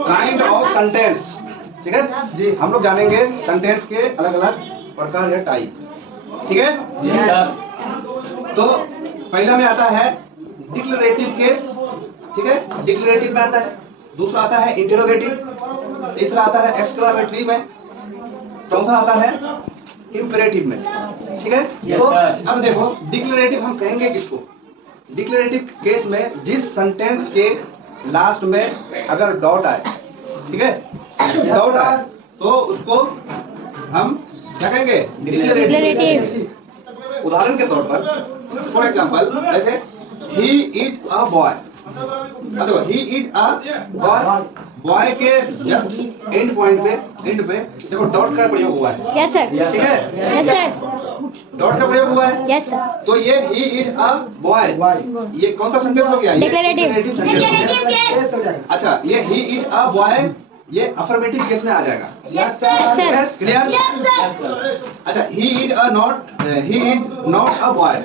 Kind of sentence, ठीक है जी। हम लोग जानेंगे सेंटेंस के अलग अलग प्रकार या टाइप, ठीक है जी। तो पहला में आता है डिक्लेरेटिव केस, ठीक है, डिक्लेरेटिव में आता है। दूसरा आता है इंटरोगेटिव, तीसरा आता है एक्सक्लेमेटरी में, चौथा आता है इंपेरेटिव में, ठीक है। तो अब देखो डिक्लेरेटिव हम कहेंगे किसको? डिक्लेरेटिव केस में जिस सेंटेंस के लास्ट में अगर डॉट आए, ठीक है, डॉट आए तो उसको हम क्या कहेंगे? डिक्लेरेटिव। उदाहरण के तौर पर फॉर एग्जांपल जैसे ही इज अ बॉय, देखो he is a boy, boy के जस्ट एंड पॉइंट पे देखो डॉट का प्रयोग हुआ है। Yes sir. ठीक है, यस सर। डॉट का प्रयोग हुआ है। Yes sir. तो ये ही इज अ बॉय, ये कौन सा सेंटेंस हो गया? डिक्लेरेटिव। अच्छा, ये ही इज अ बॉय ये अफर्मेटिव केस में आ जाएगा। Yes sir. क्लियर? अच्छा, he is not a boy,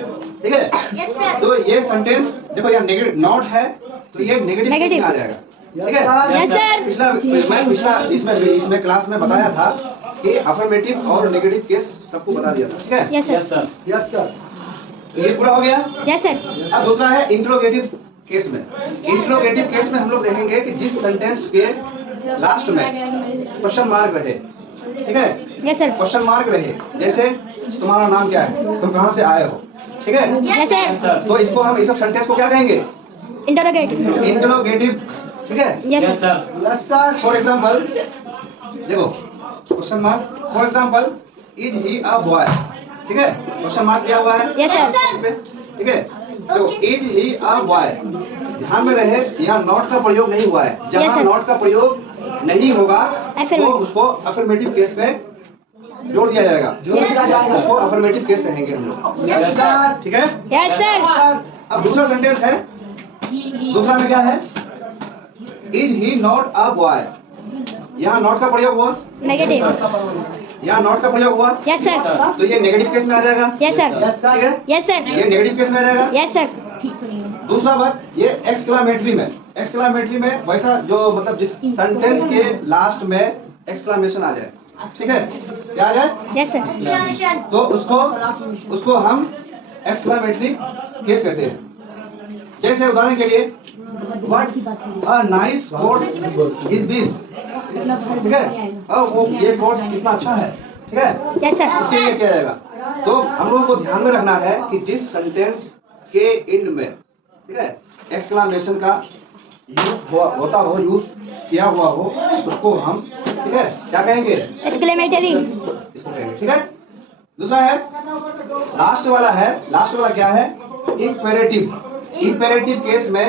ठीक है। तो ये सेंटेंस देखो यहाँ नेगेटिव नॉट है तो ये नेगेटिव केस में आ जाएगा, ठीक है। Yes sir. मैं पिछला इसमें क्लास में बताया था कि अफर्मेटिव और नेगेटिव केस सबको बता दिया था, ठीक है। Yes sir. Yes sir. ये पूरा हो गया। Yes sir. अब दूसरा है इंट्रोगेटिव केस में। इंट्रोगेटिव केस में हम लोग देखेंगे कि जिस सेंटेंस के लास्ट में क्वेश्चन मार्क रहे, ठीक है। Yes sir. क्वेश्चन मार्क रहे, जैसे तुम्हारा नाम क्या है, तुम कहाँ से आए हो, ठीक है। Yes sir. तो इसको हम इस सब सेंटेंस को क्या कहेंगे? इंटरोगेटिव। इंट्रोगेटिव, ठीक है। Yes sir. Yes sir. For example देखो question mark, for example is he a boy, ठीक है, क्वेश्चन मार्क दिया हुआ है। Yes sir. ठीक है, तो इज ही अ बॉय, ध्यान में रहे यहाँ नॉट का प्रयोग नहीं हुआ है। जहाँ नॉट का प्रयोग नहीं होगा तो उसको अफर्मेटिव केस में जोड़ दिया जाएगा, उसको अफर्मेटिव केस कहेंगे हम लोग। Yes sir. ठीक है। Yes sir. अब दूसरा सेंटेंस है, दूसरा में क्या है? Is he not a boy, यहाँ नॉट का प्रयोग हुआ, नेगेटिव। यहाँ नॉट का प्रयोग हुआ। Yes sir. तो ये नेगेटिव केस में आ जाएगा। Yes sir. ठीक है, यस सर। ये नेगेटिव केस में आ जाएगा। Yes sir. दूसरा बात ये एक्सक्लामेटरी में, एक्सक्लामेटरी में वैसा जो मतलब जिस सेंटेंस के लास्ट में एक्सक्लामेशन आ जाए, ठीक है, क्या आ जाए? Yes sir. तो उसको हम एक्सक्लामेटरी केस कहते हैं। जैसे उदाहरण के लिए what a nice course is this, ठीक है, वो ये कोर्स कितना अच्छा है, ठीक है। Yes sir. इसके लिए क्या जाएगा? तो हम लोगों को ध्यान में रखना है कि जिस सेंटेंस के एंड में, ठीक है, एक्सक्लामेशन का यूज किया हुआ हो उसको हम, ठीक है, क्या कहेंगे? एक्सक्लेमेटरी। इसको कहेंगे, ठीक है। दूसरा है लास्ट वाला क्या है? इंपेरेटिव। इंपेरेटिव केस में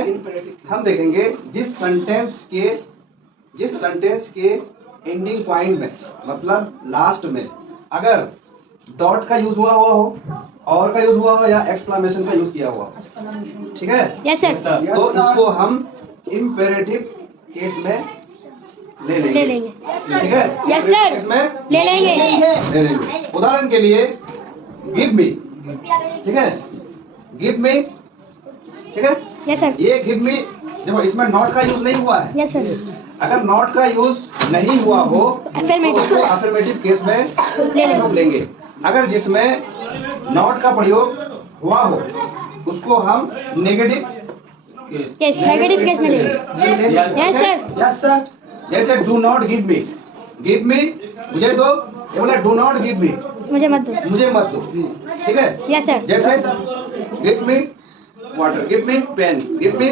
हम देखेंगे जिस सेंटेंस के एंडिंग पॉइंट में मतलब लास्ट में अगर डॉट का यूज हुआ हो, और का यूज हुआ हो या एक्सक्लामेशन का यूज किया हुआ हो, ठीक है। Yes sir. तो इसको हम इंपेरेटिव केस में ले लेंगे, ठीक है। Yes sir. केस में ले लेंगे। उदाहरण के लिए गिव मी, ठीक है, गिव मी, ठीक है। Yes sir. ये गिव मी देखो इसमें नॉट का यूज नहीं हुआ है। Yes sir. अगर नॉट का यूज नहीं हुआ हो तो उसको अफर्मेटिव केस में हम लेंगे। अगर जिसमें नॉट का प्रयोग हुआ हो उसको हम नेगेटिव केस, नेगेटिव केस में लेंगे। Yes sir. Yes sir. जैसे डू नॉट गिव मी मुझे दो, ये बोला डू नॉट गिव मी मुझे मत दो। मुझे मत दो, ठीक है। Yes sir. जैसे give me water, give me pen, give me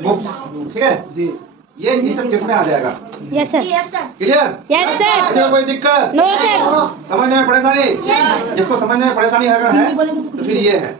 books, ठीक है जी। ये इस सब केस में आ जाएगा। Yes sir. Clear? Yes sir. इसमें कोई दिक्कत? No sir. समझने में परेशानी? जिसको समझने में परेशानी अगर है तो फिर ये है